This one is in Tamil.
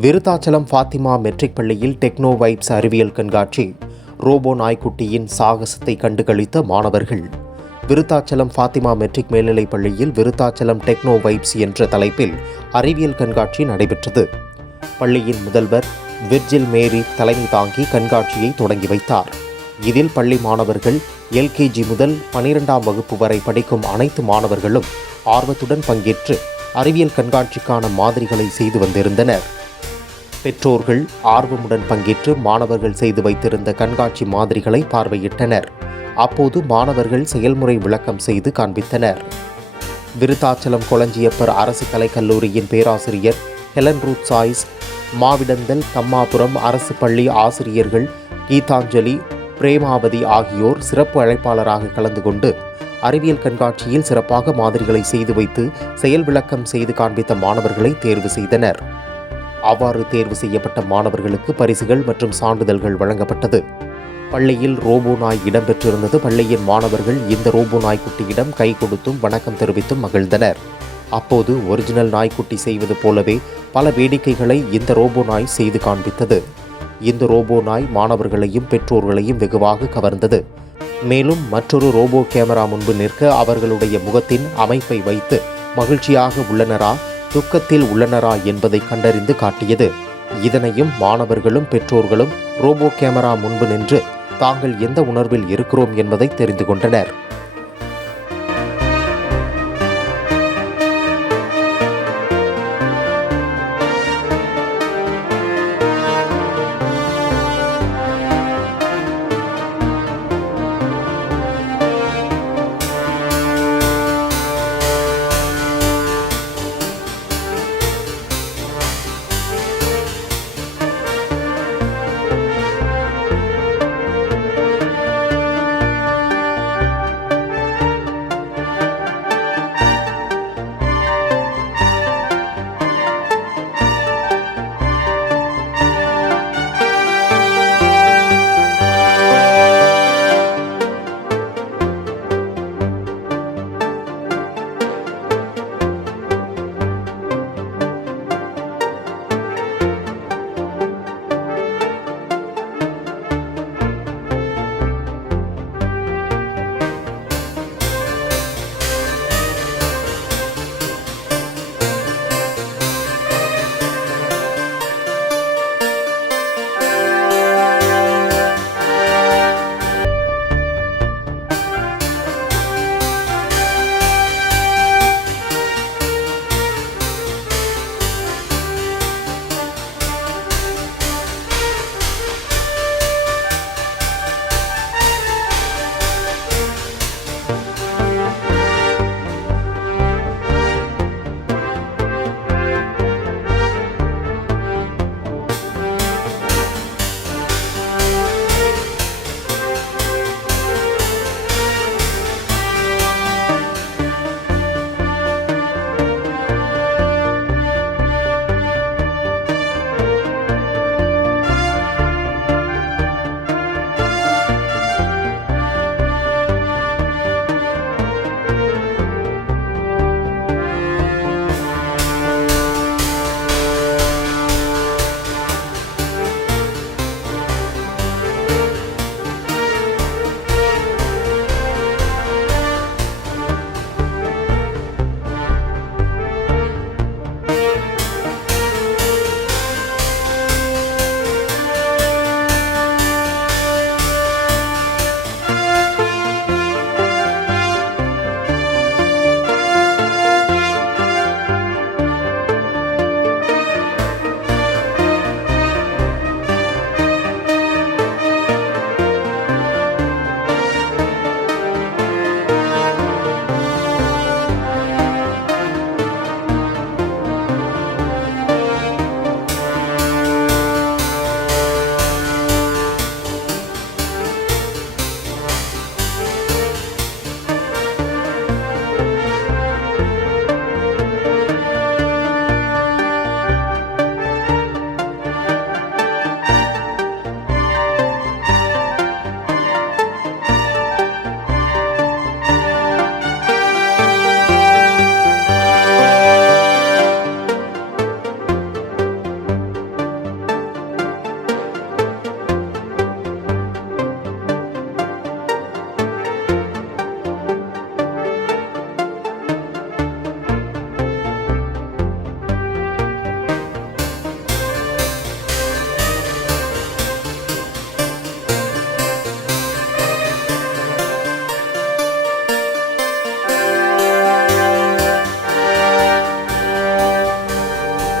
விருத்தாச்சலம் ஃபாத்திமா மெட்ரிக் பள்ளியில் டெக்னோ வைப்ஸ் அறிவியல் கண்காட்சி. ரோபோ நாய்க்குட்டியின் சாகசத்தை கண்டுகளித்த மாணவர்கள். விருத்தாச்சலம் ஃபாத்திமா மெட்ரிக் மேல்நிலைப் பள்ளியில் விருத்தாச்சலம் டெக்னோ வைப்ஸ் என்ற தலைப்பில் அறிவியல் கண்காட்சி நடைபெற்றது. பள்ளியின் முதல்வர் விர்ஜில் மேரி தலைமை தாங்கி கண்காட்சியை தொடங்கி வைத்தார். இதில் பள்ளி மாணவர்கள் எல்கேஜி முதல் 12ஆம் வகுப்பு வரை படிக்கும் அனைத்து மாணவர்களும் ஆர்வத்துடன் பங்கேற்று அறிவியல் கண்காட்சிக்கான மாதிரிகளை செய்து வந்திருந்தனர். பெற்றோர்கள் ஆர்வமுடன் பங்கேற்று மாணவர்கள் செய்து வைத்திருந்த கண்காட்சி மாதிரிகளை பார்வையிட்டனர். அப்போது மாணவர்கள் செயல்முறை விளக்கம் செய்து காண்பித்தனர். விருத்தாச்சலம் கொளஞ்சியப்பர் அரசு கலைக்கல்லூரியின் பேராசிரியர் ஹெலன் ரூத் சாய்ஸ், மாவிடந்தல் கம்மாபுரம் அரசு பள்ளி ஆசிரியர்கள் கீதாஞ்சலி, பிரேமாவதி ஆகியோர் சிறப்பு அழைப்பாளராக கலந்து கொண்டு அறிவியல் கண்காட்சியில் சிறப்பாக மாதிரிகளை செய்து வைத்து செயல் விளக்கம் செய்து காண்பித்த மாணவர்களை தேர்வு செய்தனர். அவ்வாறு தேர்வு செய்யப்பட்ட மாணவர்களுக்கு பரிசுகள் மற்றும் சான்றிதழ்கள் வழங்கப்பட்டது. பள்ளியில் ரோபோ நாய் இடம்பெற்றிருந்தது. பள்ளியின் மாணவர்கள் இந்த ரோபோ நாய்க்குட்டியிடம் கை கொடுத்தும் வணக்கம் தெரிவித்தும் மகிழ்ந்தனர். அப்போது ஒரிஜினல் நாய்க்குட்டி செய்வது போலவே பல வேடிக்கைகளை இந்த ரோபோ நாய் செய்து காண்பித்தது. இந்த ரோபோ நாய் மாணவர்களையும் பெற்றோர்களையும் வெகுவாக கவர்ந்தது. மேலும் மற்றொரு ரோபோ கேமரா முன்பு நிற்க அவர்களுடைய முகத்தின் அமைப்பை வைத்து மகிழ்ச்சியாக உள்ளனரா துக்கத்தில் உள்ளனரா என்பதை கண்டறிந்து காட்டியது. இதனையும் மாணவர்களும் பெற்றோர்களும் ரோபோ கேமரா முன்பு நின்று தாங்கள் எந்த உணர்வில் இருக்கிறோம் என்பதை தெரிந்து கொண்டனர்.